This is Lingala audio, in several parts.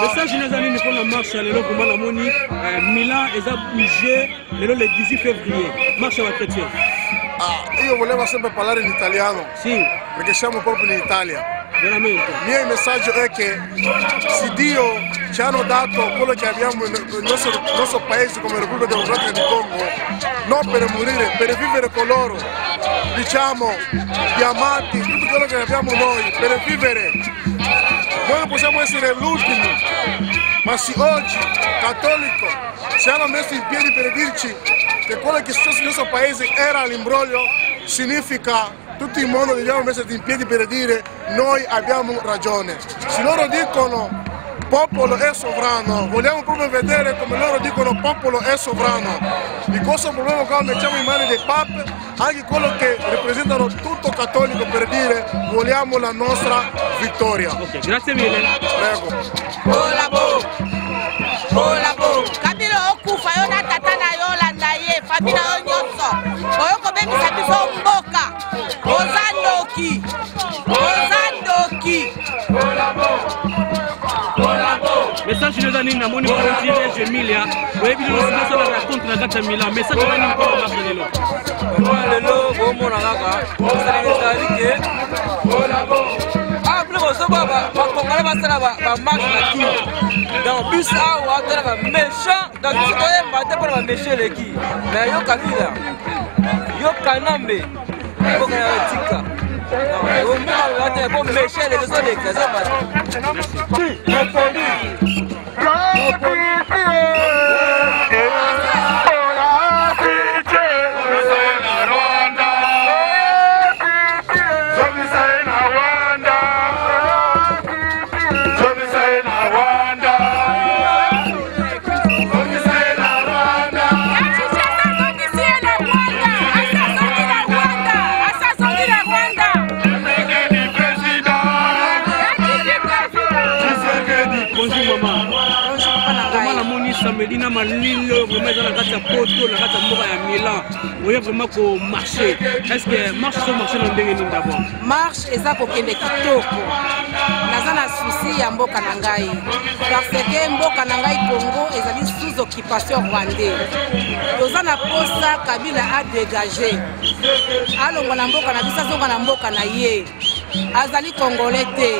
message nazali ni pour la marche lelo comme la moni Milan eza bougé lelo le 18 février marche à chrétien. Io volevo sempre parlare in italiano. Sì. Perché siamo proprio in Italia. Veramente. Il mio messaggio è che se Dio ci hanno dato quello che abbiamo nel nostro paese come Repubblica Democratica di Congo, non per morire, per vivere con loro, diciamo, diamanti, tutto quello che abbiamo noi, per vivere. Noi non possiamo essere l'ultimo, ma se oggi, cattolico, ci hanno messo in piedi per dirci che quello che è successo nel nostro paese era l'imbroglio, significa tutto il mondo dobbiamo metterci in piedi per dire noi abbiamo ragione. Se loro dicono popolo è sovrano, vogliamo proprio vedere come loro dicono popolo è sovrano. Di questo problema qua mettiamo in mano dei papi, anche quello che rappresentano tutto cattolico per dire vogliamo la nostra vittoria. Ok, grazie mille. Prego. Kabila okufa yo na tata na yo landa ye famille yo nyonso oyo kobebisa biso mboka ozandoki message les années na moni pour dire Emilia oyebi no ça va raconter na kata Milan message nani pour marche lelo lelo bomo na kaka osali ke bakongala basala bamarche na kino donc bus awa tala baméchant donc biso toyemba te mpona baméchant eleki mais yo kabila yo kanambe mboka na batika omema te po méchant eleki ezoleka eza bato Medina Malilo, vraiment dans la carte poto, la carte mboka ya Milan. Oya vraiment ko marcher. Est-ce que marche sur marcher na ndenge nini d'abord? Marche eza kokende kitoko. Naza na souci ya mboka na ngai. Parce que mboka na ngai Congo ezali sous occupation rwandaise. Toza na posa Kabila a dégagé. Alonga na mboka na biso azonga na mboka na ye. Azali congolais te.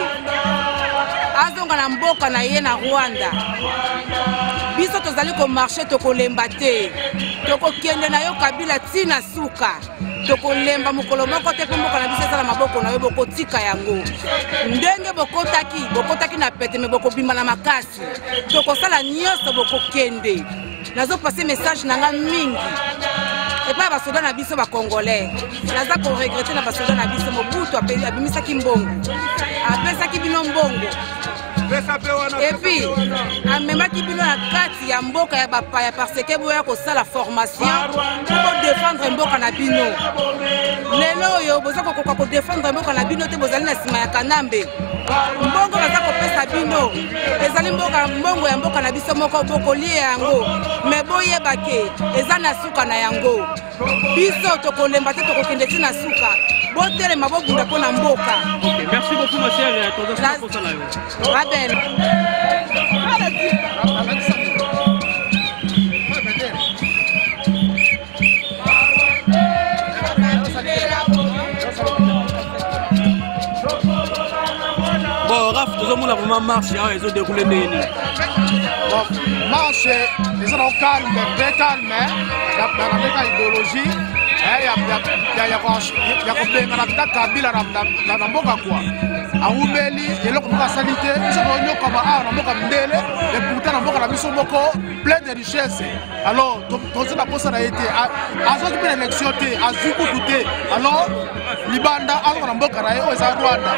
Azonga na mboka na ye na Rwanda. Biso tozali ko marché tokolemba te. Tokokende na yo Kabila tina suka. Tokolemba mukolo moko te pe mboka na biso sala maboko na yo bokotika yango. Ndenge bokotaki na pete me bokobima na makasi. Tokosala nyonso bokokende. Nazo passer message nanga mingi. Et pas basoda na biso ba congolais. Naza ko regretter na basoda na biso mobutu abimisaki mbongo. Apesaki bino mbongo. Et puis, amemaki bino na kati ya mboka ya bapaya parce que boya kosala formation pour défendre mboka na bino. Lelo yo boza kokoka ko défendre mboka na bino te bozali na sima ya kanambe. Mbongo baza kopesa bino. Ezali mbongo ya mboka na biso moko bokolie yango. Me boyeba ke eza na suka na yango. Biso tokolemba te tokokende tina suka. Botere mabobunda pona mboka. Ok, merci beaucoup ma chère. Toza pour ça là. Rabel. Bon, Raph, tout le monde a vraiment marché, ils ont déroulé des lignes. Marche, ils ont calme, très calme, dans la idéologie. Ya kobenga na kata Kabila na mboka kwa aumeli eloko moko asali te biso tonyokama awa na mboka mindele et pourtant na mboka na biso moko plein de richesse. Alors toza na posa na ye te azwaki mpe na élection te azwi kutu te. Alors libanda azoka na mboka na ye oyo eza Rwanda.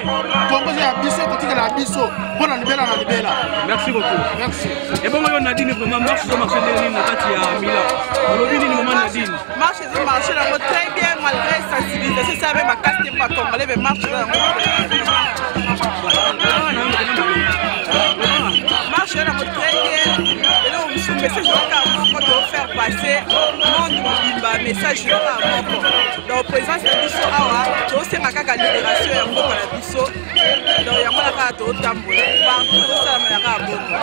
Kongo eza ya biso kotikela ya biso mpo na libela na libela. Merci beaucoup. Merci. Et bon yo Nadine vraiment marche sur marché ndenge na kati ya Milan. Olobi nini moment Nadine? Marche sur marché là très bien malgré sensibilisation ça même ma casse pas congolais mais marche là. Marche là très bien. Et donc je me suis dit qu'on doit faire passer monde message na moko donc présence na biso awa tosenga kaka libération ya mboka na biso donc yango na kaka totambola partout tosalamela kaka bongo.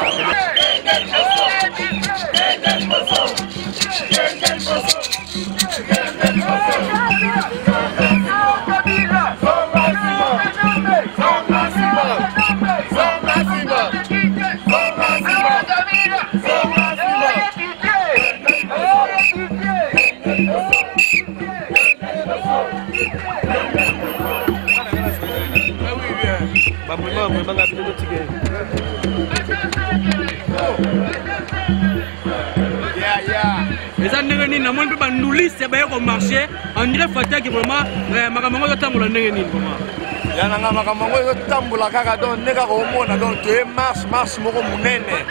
eza ndenge nini namoni mpe banduliste baye komarche andire fataki vraiment makambo yango ezotambola ndenge nini vraiment yananga makambo yango ezotambola kaka donc nde kaka omona donc toye marche moko monene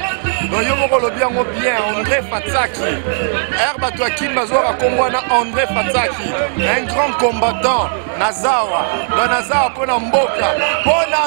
donc yo moko olobi yango bien André Fataki ere bato ya kimi bazwaka kombo wana André Fataki un grand combattant na zawa donc na zawa mpo na mboka mpo na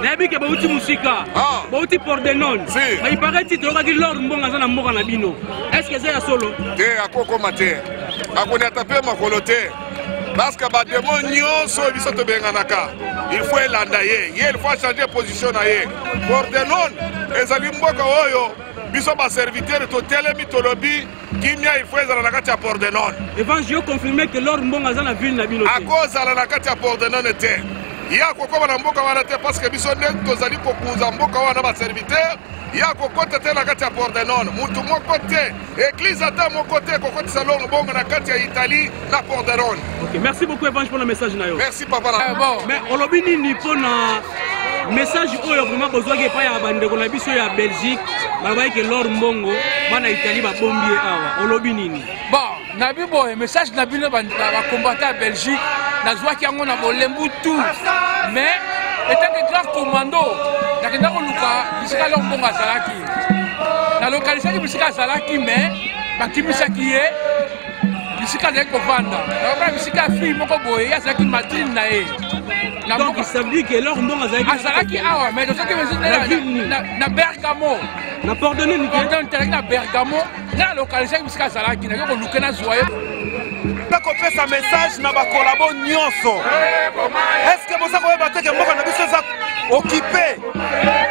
nayebike bauti musika bauti Pordenone mais paraît que tokaki Lord Mbongo aza na mboka na bino est-ce que eza ya solo te akokoma te akoni ata mpe makolo te parce que bademo nyonso biso tobenganaka il faut elanda ye il faut changer position na ye Pordenone ezali mboka oyo biso baserviteur totelemi tolobi kimia il faut ezala na kati ya Pordenone Evans yo confirmer que Lord Mbongo aza na ville na bino te akozala na kati ya Pordenone te ya kokoma na mboka wana te parce que biso nde tozali kokunza mboka wana baserviteur ya kokota te na kati ya Pordenone mutu moko te église ata moko te kokotisa Lord Mbongo na kati ya Italie na Pordenone. Ok, merci beaucoup Evans pour le message na yo. Merci papa na bon mais olobi nini mpona message oyo vraiment bozwaki epai ya bandeko na biso ya Belgique babai ke Lord Mbongo bana Italie babombi awa olobi nini bon na bibo message na bino ba combattant ya Belgique nazwaki yango na bolembu tout mais étant que grand commando nakenda koluka bisika Lord Mbongo azalaki na lokalisaki bisika azalaki mais bakimisaki ye bisika azalaki kovanda nakokana bisika ya fille moko boye azalaki madrine na ye donc ça veut dire que Lord Mbongo azalaki awa mais tozaki na Bergamo na Pordenone na Bergamo na lokalisaki bisika azalaki naki koluke na zwa ye nakopesa message na bakolabo nyonso eske boza koyeba te ke mboka na biso eza okipe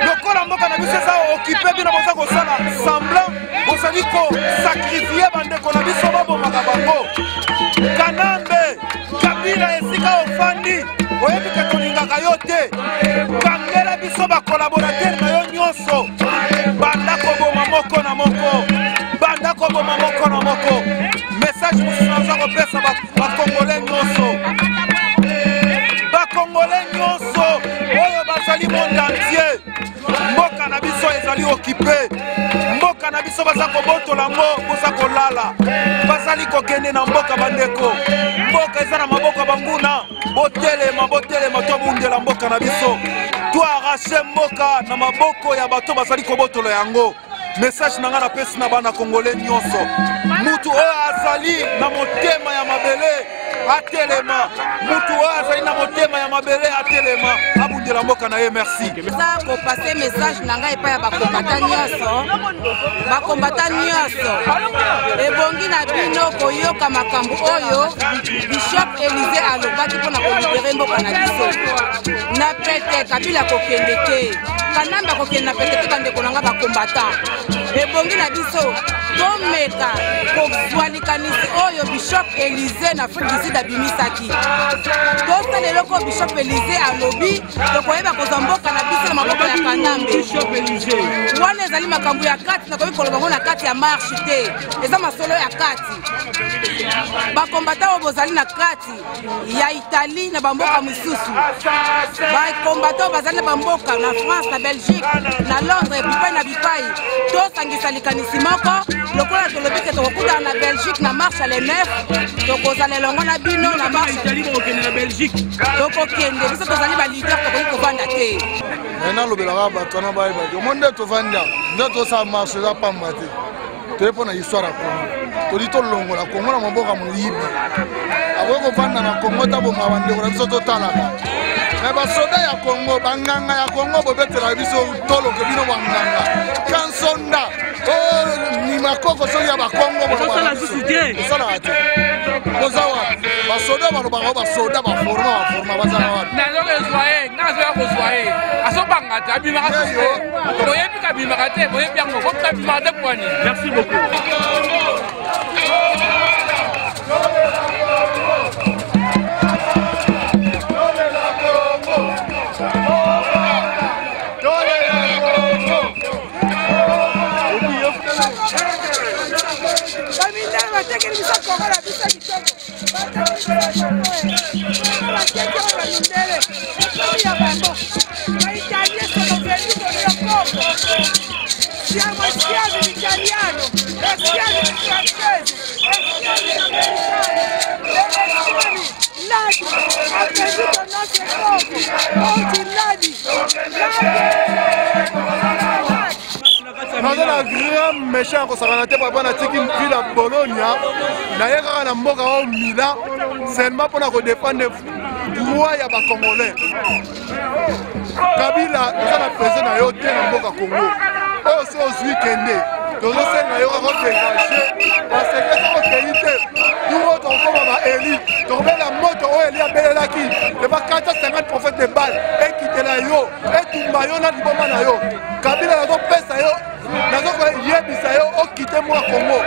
lokola mboka na biso eza okipe bino boza kosala semblant bozali kosakrifie bandeko na biso babomaka bango Kanambe Kabila esika ofandi oyebi ke tolingaka yo te kangela biso bakolaborateur na yo nyonso banda koboma moko na moko banda koboma moko na moko message mosusu naza kopesa bakongole nyonso oyo bazali monde entier mboka na biso ezali okipe mboka na biso baza kobotola yango boza kolala bazali kokende na mboka bandeko mboka eza na maboko banguna botelema tobundela mboka na biso to arrache mboka na maboko ya bato bazali kobotola yango message na nga napesi na bana kongole nyonso mutu oyo azali na motema ya mabele atelema mutu oyo azali na motema ya mabele atelema abundela mboka na ye merci eza kopase message na ngai epai ya bakombata nyonso ebongi na bino koyoka makambo oyo Bishop Élisée alobaki mpona kolibere mboka na biso na pete Kabila kokende te Kanambe akokende na pete te bandeko na nga bakombata ebongi na biso tomeka kozwa likanisi oyo Bishop Élisée na Afrique du Sud abimisaki tosalela eloko Bishop Elise alobi tokoyeba kozwa mboka na biso na maboko ya Kanambe. Bishop Elise wana ezali makambo ya kati nakoki koloba ngo na kati ya marche te eza masolo ya kati bakombata oyo bozali na kati ya Italie na bamboka mosusu bakombata oyo bazali na bamboka na France na Belgique na Londres bipai na bipai tosangisa likanisi moko lokola tolobi ke tokokutana na Belgique na marche le 9 tokozala elongo na bino na marche Italie bakokende na Belgique tokokende biso tozali balider tokoki kovanda te nalobelaka bato wana bayebaki omo nde tovanda nde tosala marche eza pamba te toye mpo na histoire ya Congo todi tolongola Congo na maboko ya moyibi akoki kovanda na Congo taboma bandeko na biso totalaka me basoda ya Congo banganga ya Congo bobetela biso toloke bino banganga kansonda ni makoko soki ya bakongo bosalaka te boza wapi basoda balobaka basoda baforma bazala wapi nazoya kozwa ye asobanga te abimaka te boyebi kabimaka te boyebi yango bokabimaka te pwani. Merci beaucoup. Siamo schiavi di italiano, schiavi di francese, schiavi di americano. Le nazioni, Ladi ha perduto il nostro popolo. Oggi Ladi, nazala grand méchant kosakana te papa natiki mpila Bologna naye kaka na mboka oyo Milan seulement mpona kodefendre droit ya bacongolais. Kabila toza na président na yo te na mboka Congo oyo so ozwi kende tozosenga yo kaka dégage parce que soko okei te turo tokokoma baeli tokobela moto oyo eli abelelaki ebakata 50 prophète de balle ekitela yo etumba yo na liboma na yo. Kabila nazopesa yo nazokoyebisa yo okite mwa Congo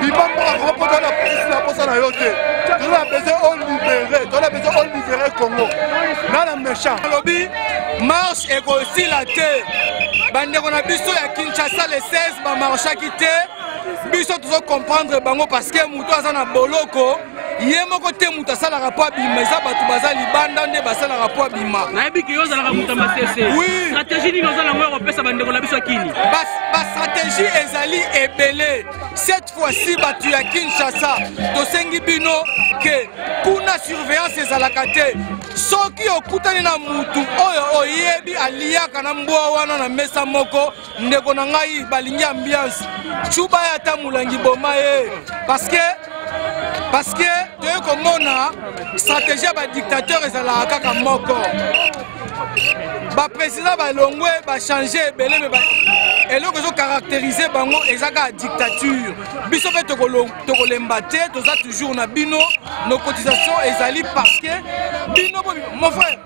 bima mboka Congo mpo tona na posa na yo te tozona bese olibere Congo nana méchant alobi marche ekosila te bandeko na biso ya Kinshasa le 16 bamarchaki te biso tozocomprendre bango parce que moto aza na boloko ye moko te moto asalaka po abima eza bato baza libanda nde basalaka po abima nayebi ke yo ozalaka moto ya masese stratégie nini oza nango ya kopesa bandeko na biso ya kini bastratégie ezali ebele cette fois-ci bato ya Kinshasa tosengi bino ke kuna surveillance ezalaka te soki okutani na mutu oyo oyebi aliyaka na mbwa wana na mesa moko ndeko na ngai balingi ambiance chuba ya ta mulangi boma ye parce que toye komona stratégie ya badictateur ezalaka kaka moko baprésident balongwe bachange ebele me eloko ezocaractérise bango eza kaka dictature biso mpe tokolemba te toza toujours na bino nos cotisations ezali parce que bino mon frère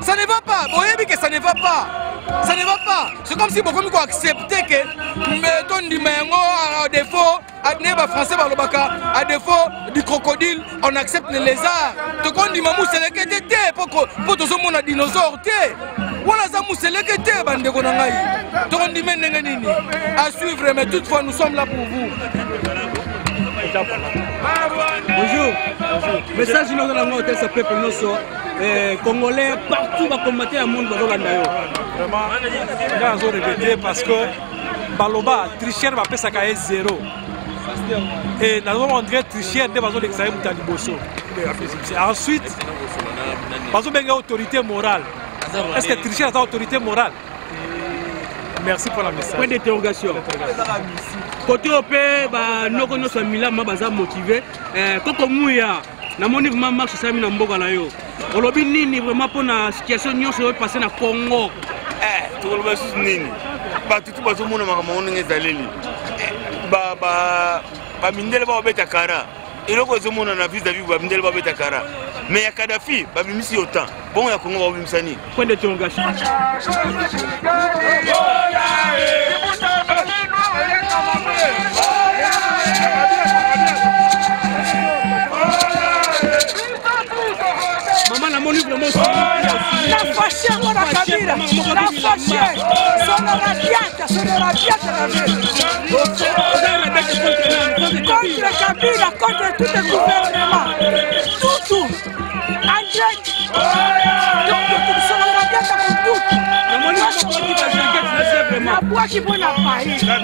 ça ne va pas boyebi que ça ne va pas. Ça ne va pas. C'est comme si beaucoup de accepter que mettons du mango à défaut, à français à défaut du crocodile, on accepte les lézards. Tout comme dit mamou c'est le kété pour tout ce monde a dinosaure té. Voilà ça mou c'est le kété bande konangai. Tout comme dit menenganini. À suivre mais toutefois nous sommes là pour vous. Bonjour. Message nous dans la hôtel s'appelle Noso. Congolais partout va combattre le monde dans le Vraiment, nous avons regretté parce que Baloba, tricheur va payer sa carrière 0. Et nous avons montré tricheur de façon d'examen de Taliboso. Ensuite, nous avons une autorité morale. Est-ce que tricheur a une autorité morale? Merci pour la message. Point d'interrogation. Côté OP, nous sommes motivés. Quand Mouya, na moni vraiment marche ça na mboka na yo. Olobi nini vraiment pour na situation nyonso passer na Congo. Toloba sous nini. Ba tutu ba zo mona makambo ngezaleli. Ba mindele ba obeta kara. Eloko zo mona na vis-à-vis ba mindele ba obeta kara. Mais ya Kadhafi ba bimisi autant. Bon ya Congo ba bimisani. Point d'interrogation. Maman n'a mon livre, mon La fâché, mon Kabila. La fâché. Sono arrabbiata la contre Kabila, contre tout le gouvernement. Tout. André. Sono arrabbiata con tutto. La boîte qui bonne à Paris. La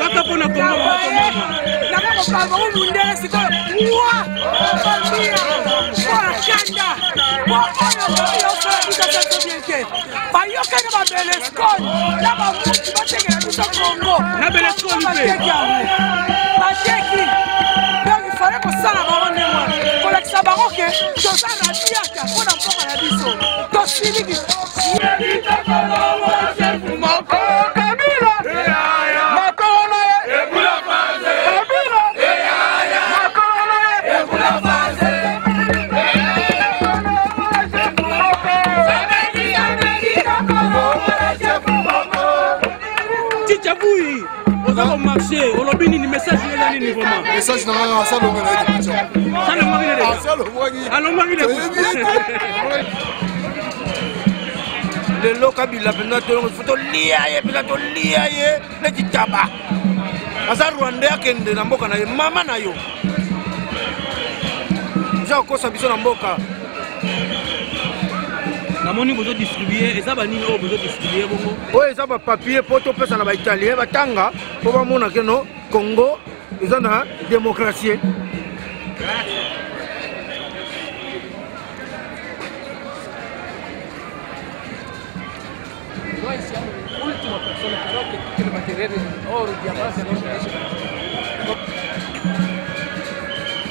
message na nga salongo na éducation lelo Kabila pena to lia ye neti taba asa Rwanda akende na mboka na ye mama na yo ja kosa biso na mboka namoni bozo distribuer eza banini oyo bozo distribuer bongo oyo eza bapapier po topesa na baitalien batanga po bamona keno Congo eza na démocratie.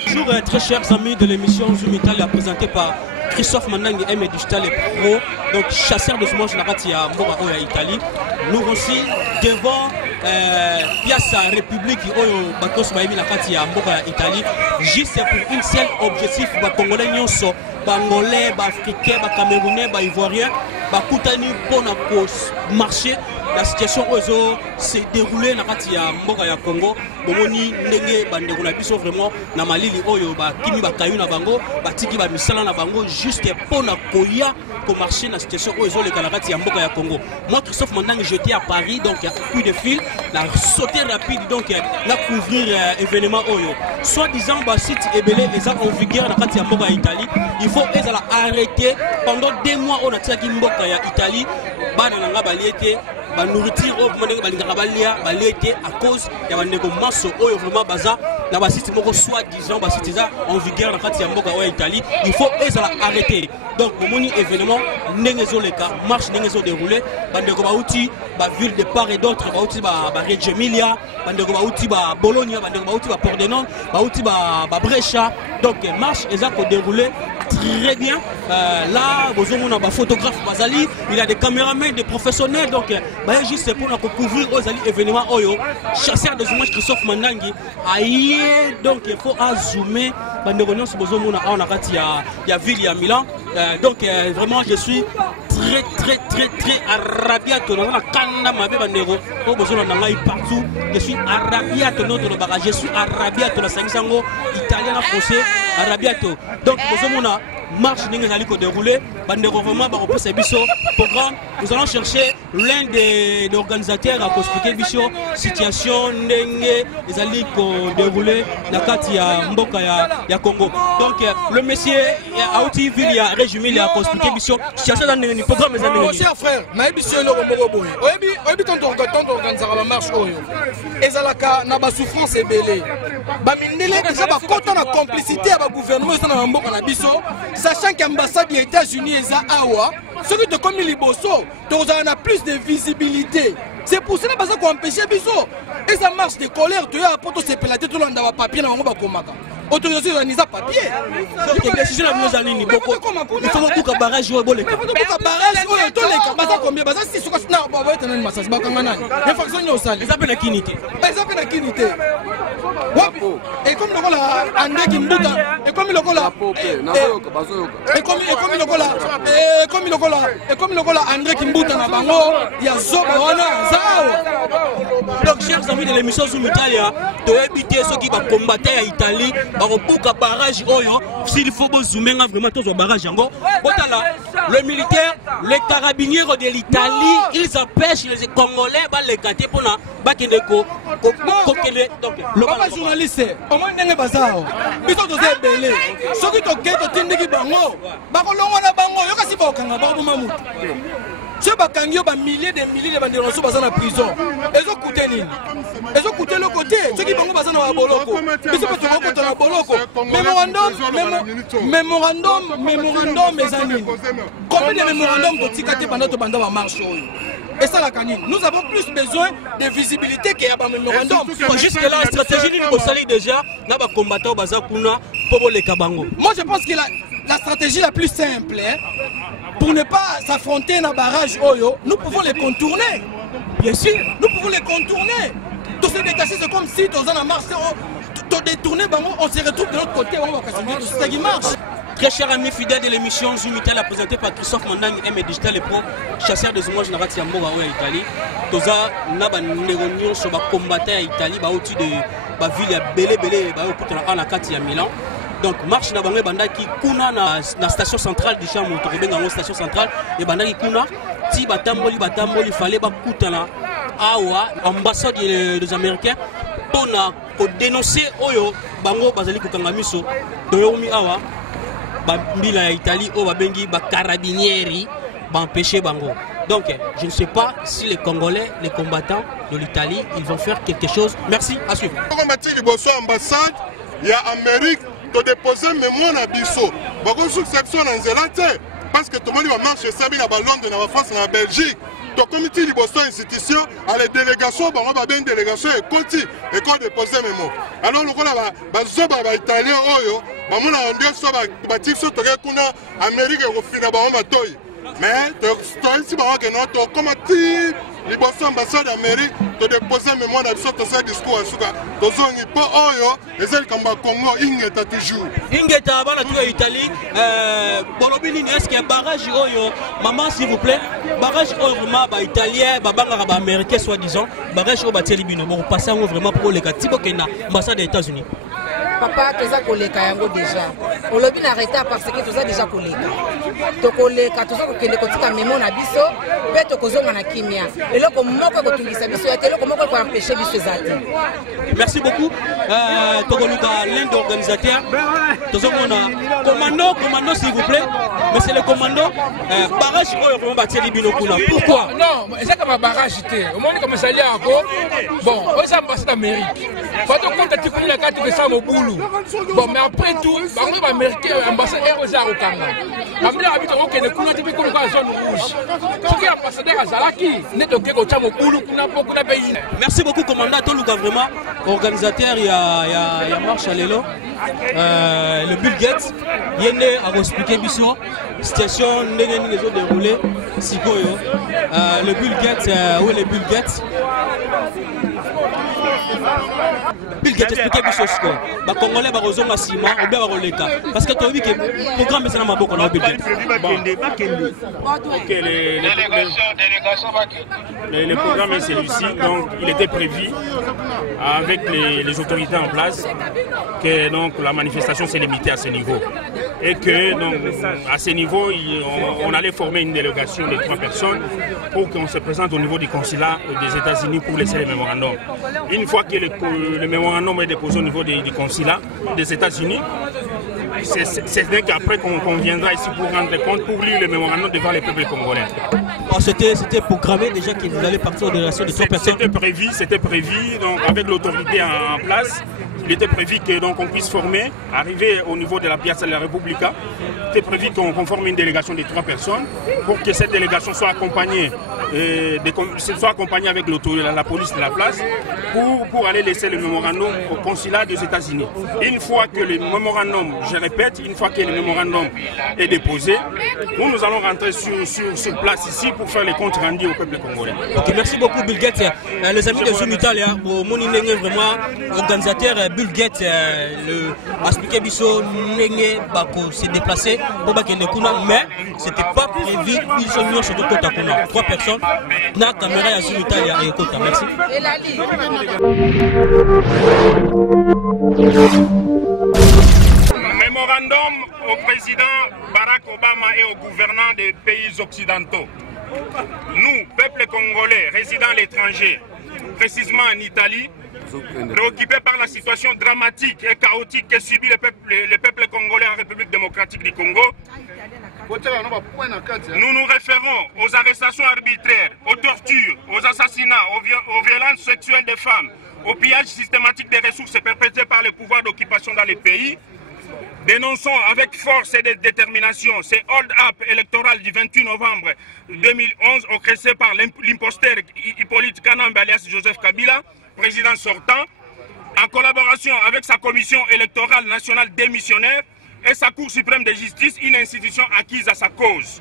Bonjour très chers amis de l'émission Zoom Italia présentée par Christophe Mandangi M Digital et Pro, donc chasseur de semences Nakati à Mboka Oya Italie. Nous aussi devant Piazza République Oyo Bakos Baimi Nakati à Mboka Italie, juste pour un seul objectif, Congolais Nyonso, Bangolais, Africains, Camerounais, Ivoiriens, Koutani pour marcher. La situation ozo s'est déroulée na kati ya mboka ya Congo bomoni ndenge bandeko na biso vraiment na malili oyo ba kimi ba kayu na bango batiki ba misala na bango juste pour na koya ko marcher na situation ozo le kati ya mboka ya Congo. Moi Christophe Mandangi j'étais à Paris donc il y a coup de fil la sauter rapide donc la couvrir événement oyo soit disant ba site ebele eza en vigueur na kati ya mboka ya Italie il faut ezala arrêter pendant 2 mois on a tsaki mboka ya Italie bana nga baliete ba nourriture au monde balingaka balia à cause ya bandeko maso oyo vraiment baza na ba site moko soit disant ba site za en vigueur na kati ya mboka oyo Italie il faut ezala arrêter donc moni événement ndenge zoleka marche ndenge zo dérouler bandeko bauti ba ville de part et d'autre bauti ba Reggio Emilia bandeko bauti ba Bologna bandeko bauti ba Pordenone bauti ba Brescia donc marche ezako dérouler très bien là vous avez un photographe Bazali il a des caméramans des professionnels donc juste pour couvrir aux événements oyo chasseur de images Christophe Mandangi aïe donc il faut zoomer bandeko nyonso bozomona na kati ya ville ya Milan donc vraiment je suis très arabiato na kanda mabe bandeko o bozona na ngai partout je suis arabiato notre bagage je suis arabiato na sangisango italien na français arabiato donc bozomona marche n'inga zaliko déroulé bandeko vraiment ba repose biso programme nous allons chercher l'un des organisateurs à expliquer biso situation ndenge zaliko déroulé na kati ya mboka ya Congo donc le monsieur Aouti ville ya régime il a expliqué biso situation dans le programme za ndenge cher frère na biso eloko moko boye oyebi tonto organiser la marche oyo ezalaka na ba souffrance ebele ba mindele déjà ba kota na complicité ya ba gouvernement na mboka na biso sachant qu'ambassade des États-Unis est à Awa, ce qui est comme Liboso, on a plus de visibilité. C'est pour cela qu'on a empêché Biso. Et ça marche de colère, tu as apporté ces pélatés tout le monde dans le papier, dans le comaka. Autorisation d'organiser papier. Donc, les décisions de nos amis, il faut beaucoup de barrages jouer bolé. Il faut beaucoup de barrages jouer tous les cas. Combien de si sur ce on va être un massage, il faut que nous saluons. Ils appellent la kinité. Ils appellent la kinité. Et comme le cola, André Kimbuta, et comme le cola, et comme le cola, André Kimbuta, il y a Zobawana, Zao. Donc, chers amis de l'émission Zoom Italia, de éviter ceux qui vont combattre à Italie, bakobuka barrage oyo s'il faut bozumenga vraiment tous barrage yango botala le militaire les carabiniers de l'Italie ils empêchent les Congolais les gâter pour na bakende ko kokele donc le journaliste au moins ndenge bazao biso toze belé soki toketo tindiki bango bakolongona bango yoka si bakanga bakoma mutu ce bakangi yo ba milliers de bandéronso baza na prison ezo coûter nini ezo coûter le côté ceux qui bango baza na boloko biso pe tokota na boloko mémorandum ezani combien de mémorandum totika te pendant to banda ba marche oyo et ça la canine nous avons plus besoin de visibilité qu'il y a ba mémorandum jusque là stratégie ni bosali déjà na ba combattant baza kuna pour les kabango. Moi je pense que la stratégie la plus simple pour ne pas s'affronter dans le barrage Oyo, nous pouvons les contourner. Bien sûr, nous pouvons les contourner. Tout se détacher, c'est comme si dans un marche, on détourné, on se retrouve de l'autre côté, on va casser tout ça qui marche. Très chers amis fidèles de l'émission Zunitel, présentée par Christophe Mandang, M Digital et Pro, chasseur de Zoumois Général Tiambo en Italie. Toza naba néronio sur ba combattant en Italie, ba au-dessus de ba ville ya belé ba au côté de la carte à Milan. Donc marche na bango banda ki kuna na station centrale du champ moto benga ngo station centrale et banda ki kuna ti batamboli fallait ba kutana awa ambassade des Américains pour na dénoncer oyo bango bazali ko kanga miso doyomi awa ba mbila ya Italie o ba bengi ba carabinieri ba empêcher bango. Donc je ne sais pas si les Congolais, les combattants de l'Italie, ils vont faire quelque chose. Merci, à suivre. Ambassade, il y a Amérique de déposer mémoire na biso bako succession na nzela te parce que tout le monde va marcher ça bien à Londres na France na Belgique to comité liboso institution à les délégations bango ba ben délégation et koti et ko déposer mémoire alors le kola ba zoba ba italien oyo ba mona ndio so ba tifso to kuna Amérique ko fina ba matoyi mais to ici ba que non to comment ti liboso ambassade d'Amérique to déposer mémoire na biso to ça discours asuka to zongi po oyo ezali kamba Congo ingeta toujours ingeta bana tu Italie bolobi nini est-ce que barrage oyo maman s'il vous plaît barrage oyo vraiment ba italien ba banga ba américain soi-disant barrage oyo ba tieli bino bon passer vraiment pour les katibo kena ambassade des États-Unis. Papa toza koleka yango déjà olobi na retard parce que toza déjà koleka tokoleka toza kokende kotika memo na biso pe tokozonga na kimia eloko moko kotungisa biso ya eloko moko ko empêcher biso ezate. Merci beaucoup tokoluka l'un des organisateurs tozomona commando s'il vous plaît mais c'est le commando barrage oyo vraiment batieli bino kuna pourquoi non c'est comme un barrage té au moins comme ça là bon aux ambassades d'Amérique faut donc compter pour la carte que ça au boulot. Bon mais après tout bango ba américain ambassadeur aux Arokanga amina habito ko kene kuna tipi ko ka zone rouge soki ambassadeur azalaki neto ke ko chamo boulot kuna beaucoup na pays. Merci beaucoup commandant Toluka vraiment organisateur ya marche à lelo le Bill Gates yene a expliquer biso situation ndenge ni les autres déroulé sikoyo le Bill Gates où le Bill Gates expliquer biso siko ba congolais ba rozonga sima ou bien ba roleka parce que tobi que programme c'est na maboko na Bill Gates. Le programme est celui-ci, donc il était prévu avec les autorités en place que donc la manifestation s'est limitée à ce niveau et que donc à ce niveau on allait former une délégation de 3 personnes pour qu'on se présente au niveau du consulat des États-Unis pour laisser le mémorandum. Une fois que le mémorandum est déposé au niveau du consulat des États-Unis, c'est qu'après qu'on viendra ici pour rendre compte, pour lire le mémorandum devant les peuples congolais. C'était programmé déjà que vous allez partir aux délégations de 3 personnes. C'était prévu donc avec l'autorité en place. Il était prévu que donc on puisse former, arriver au niveau de la Piazza de la Repubblica. C'était prévu qu'on forme une délégation de 3 personnes pour que cette délégation soit accompagnée, avec la police de la place pour aller laisser le mémorandum au consulat des États-Unis. Une fois que le mémorandum, je répète, une fois que le mémorandum est déposé, nous allons rentrer sur place ici pour faire les comptes rendus au peuple congolais. Ok, merci beaucoup Bill Gates. Les amis de Zunitel, mon vraiment organisateur Bill Gates, le expliqué biso nenge bako se déplacer pour bakende kuna mais c'était pas prévu biso nyo surtout kota kuna 3 personnes na caméra ya Zunitel ya kota. Merci. Et la ligne. Mémorandum au président Barack Obama et aux gouvernants des pays occidentaux. Nous, peuple congolais résidant à l'étranger, précisément en Italie, préoccupés par la situation dramatique et chaotique que subit le peuple congolais en République démocratique du Congo, nous nous référons aux arrestations arbitraires, aux tortures, aux assassinats, aux violences sexuelles des femmes, au pillage systématique des ressources perpétrés par les pouvoirs d'occupation dans les pays. Dénonçons avec force et détermination ces hold-up électorales du 28 novembre 2011 occasionnées par l'imposteur Hippolyte Kanambe alias Joseph Kabila, président sortant, en collaboration avec sa commission électorale nationale démissionnaire et sa Cour suprême de justice, une institution acquise à sa cause.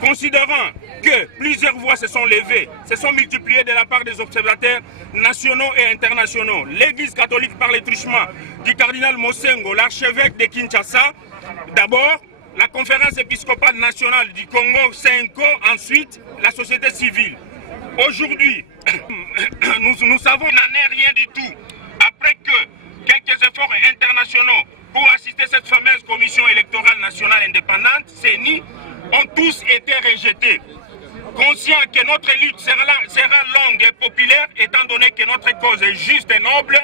Considérant que plusieurs voix se sont levées, se sont multipliées de la part des observateurs nationaux et internationaux, l'Église catholique par les truchements du cardinal Mosengo, l'archevêque de Kinshasa, d'abord la conférence épiscopale nationale du Congo, CENCO, ensuite la société civile. Aujourd'hui, nous savons qu'il n'en est rien du tout. Après que quelques efforts internationaux pour assister cette fameuse commission électorale nationale indépendante, CENI, ont tous été rejetés. Conscients que notre lutte sera longue et populaire, étant donné que notre cause est juste et noble,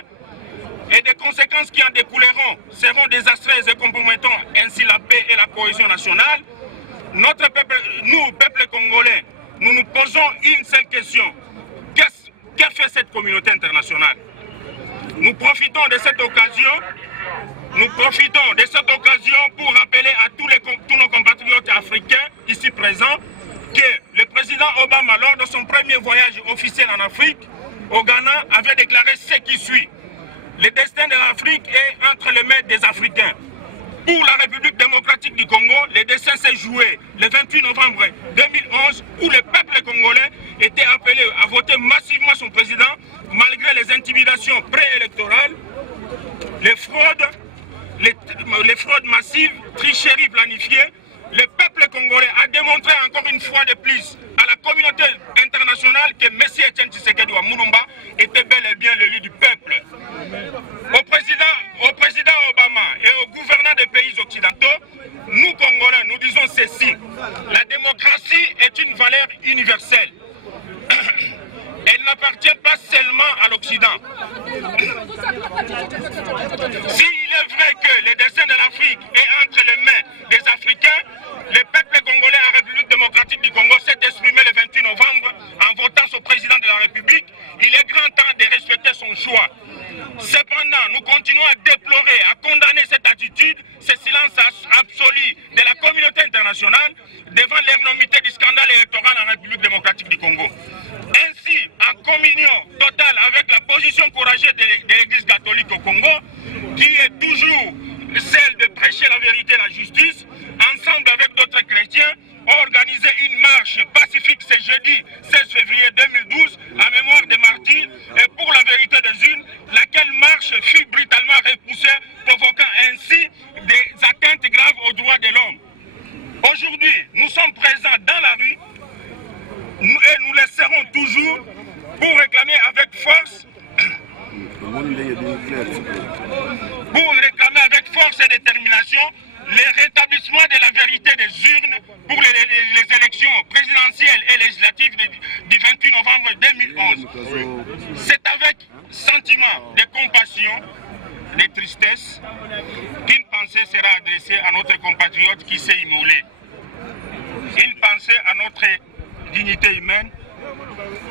et des conséquences qui en découleront seront désastreuses et compromettant ainsi la paix et la cohésion nationale, notre peuple, nous, peuple congolais, nous nous posons une seule question. Qu'a fait cette communauté internationale? Nous profitons de cette occasion pour rappeler à tous nos compatriotes africains ici présents que le président Obama, lors de son premier voyage officiel en Afrique, au Ghana, avait déclaré ce qui suit. Le destin de l'Afrique est entre les mains des Africains. Pour la République démocratique du Congo, le destin s'est joué le 28 novembre 2011 où le peuple congolais était appelé à voter massivement son président malgré les intimidations préélectorales, les fraudes massives, tricheries planifiées. Le peuple congolais a démontré encore une fois de plus à la communauté internationale que M. Etienne Tshisekedi wa Mulumba était bel et bien l'élu du peuple. Au président Obama et aux gouvernants des pays occidentaux, nous Congolais, nous disons ceci. La démocratie est une valeur universelle. Elle n'appartient pas seulement à l'Occident. S'il est vrai que le destin de l'Afrique est entre les mains des Africains, le peuple congolais en République démocratique du Congo s'est exprimé le 28 novembre en votant son président de la République. Il est grand temps de respecter son choix. Cependant, nous continuons à déplorer, à condamner cette attitude, ce silence absolu de la communauté internationale devant l'énormité du scandale électoral en République démocratique du Congo. Ainsi, en communion totale avec la position courageuse de l'Église catholique au Congo, qui est toujours celle de prêcher la vérité et la justice, ensemble avec d'autres chrétiens, ont organisé une marche pacifique ce jeudi 16 février 2012 en mémoire des martyrs et pour la vérité des unes, laquelle marche fut brutalement repoussée, provoquant ainsi des atteintes graves aux droits de l'homme. Aujourd'hui, nous sommes présents dans la rue et nous le serons toujours pour réclamer avec force et détermination le rétablissement de la vérité des urnes pour les élections présidentielles et législatives du 28 novembre 2011. C'est avec sentiment de compassion, de tristesse, qu'une pensée sera adressée à notre compatriote qui s'est immolé. Une pensée à notre dignité humaine,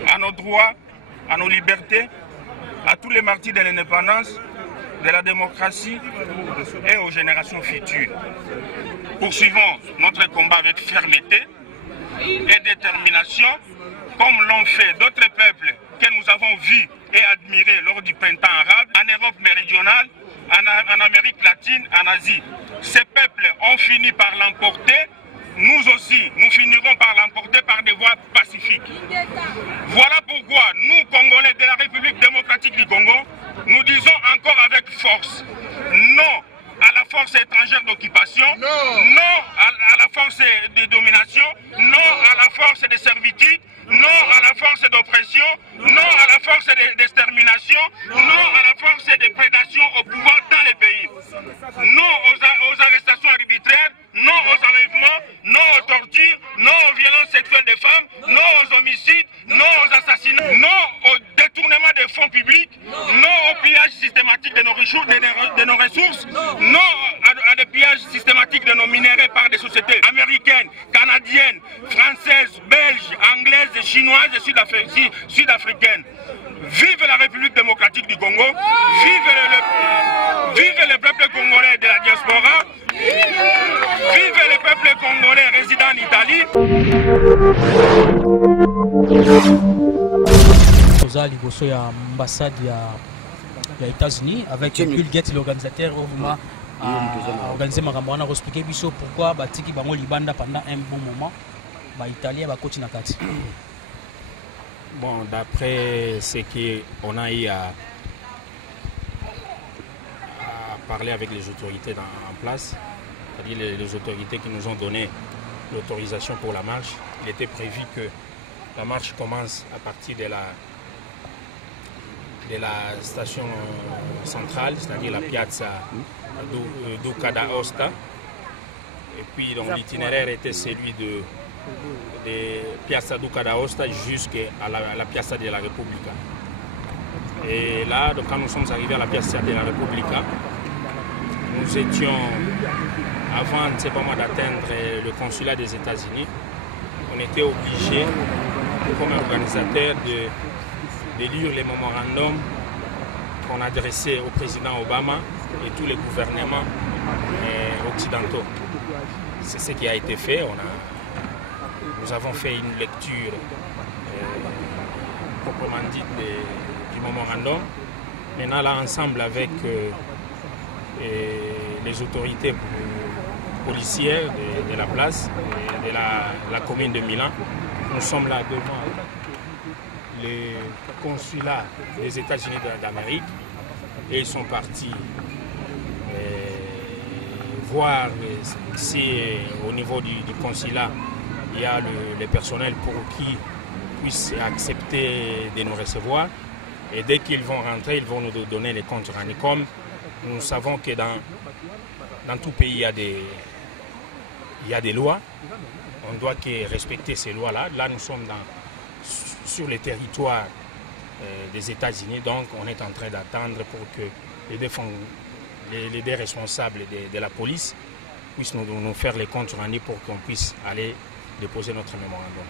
à nos droits, à nos libertés, à tous les martyrs de l'indépendance, de la démocratie et aux générations futures. Poursuivons notre combat avec fermeté et détermination, comme l'ont fait d'autres peuples que nous avons vus et admirés lors du printemps arabe, en Europe méridionale, en Amérique latine, en Asie. Ces peuples ont fini par l'emporter. Nous aussi, nous finirons par l'emporter par des voies pacifiques. Voilà pourquoi nous, Congolais de la République démocratique du Congo, nous disons encore avec force non à la force étrangère d'occupation, non à la force de domination, non à la force de servitude, non à la force d'oppression, non à la force d'extermination, non à la force de prédation au pouvoir dans les pays, non aux arrestations non aux violences sexuelles des femmes, non aux homicides, non aux assassinats, non au détournement des fonds publics, non au pillage systématique de nos ressources, non à des pillages systématiques de nos minéraux par des sociétés américaines, canadiennes, françaises, belges, anglaises, chinoises et sud-africaines. Vive la République démocratique du Congo, vive le peuple congolais de la diaspora, vive le peuple congolais résident en Italie. Toza liboso ya ambassade ya États-Unis avec Bill Gates l'organisateur vraiment organisé makambo wana expliquer biso pourquoi batiki bango libanda pendant un bon moment ba italien ba coach na kati. Bon, d'après ce qu'on a eu à parler avec les autorités en place, c'est-à-dire les autorités qui nous ont donné l'autorisation pour la marche, il était prévu que la marche commence à partir de la station centrale, c'est-à-dire la piazza Duca d'Aosta. Et puis l'itinéraire était celui de Piazza Duca d'Aosta jusqu'à la Piazza de la Repubblica. Et là, donc, quand nous sommes arrivés à la Piazza de la Repubblica, nous étions, avant d'atteindre le consulat des États-Unis, on était obligés, comme organisateur, de lire les mémorandums qu'on adressait au président Obama et tous les gouvernements occidentaux. C'est ce qui a été fait. Nous avons fait une lecture proprement dite du mémorandum. Maintenant, là, ensemble avec les autorités policières de la place, de la commune de Milan, nous sommes là devant les consulats des États-Unis d'Amérique et ils sont partis voir si au niveau du consulat il y a le personnel pour qui puisse accepter de nous recevoir. Et dès qu'ils vont rentrer, ils vont nous donner les comptes rendus. Comme nous savons que dans tout pays, il y a des lois. On doit respecter ces lois-là. Là, nous sommes sur le territoire des États-Unis. Donc, on est en train d'attendre pour que les deux responsables de la police puissent nous faire les comptes rendus pour qu'on puisse aller déposer notre mémorandum.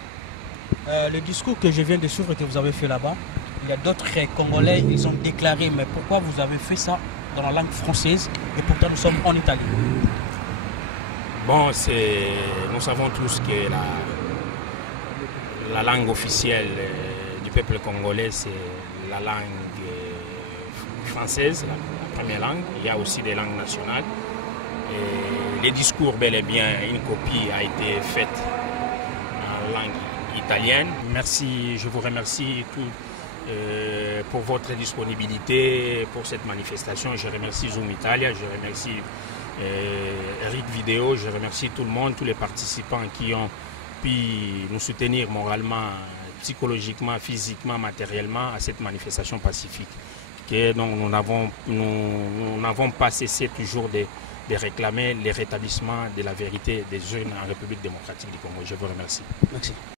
Le discours que je viens de suivre que vous avez fait là-bas, il y a d'autres Congolais, ils ont déclaré, mais pourquoi vous avez fait ça dans la langue française et pourtant nous sommes en Italie? Bon, nous savons tous que la langue officielle du peuple congolais, c'est la langue française, la première langue. Il y a aussi des langues nationales. Et les discours, bel et bien, une copie a été faite en langue italienne. Merci, je vous remercie pour votre disponibilité pour cette manifestation. Je remercie Zoom Italia, je remercie Eric Vidéo, je remercie tout le monde, tous les participants qui ont pu nous soutenir moralement, psychologiquement, physiquement, matériellement à cette manifestation pacifique. Donc nous n'avons pas cessé toujours de réclamer le rétablissement de la vérité des jeunes en République démocratique du Congo. Je vous remercie. Merci.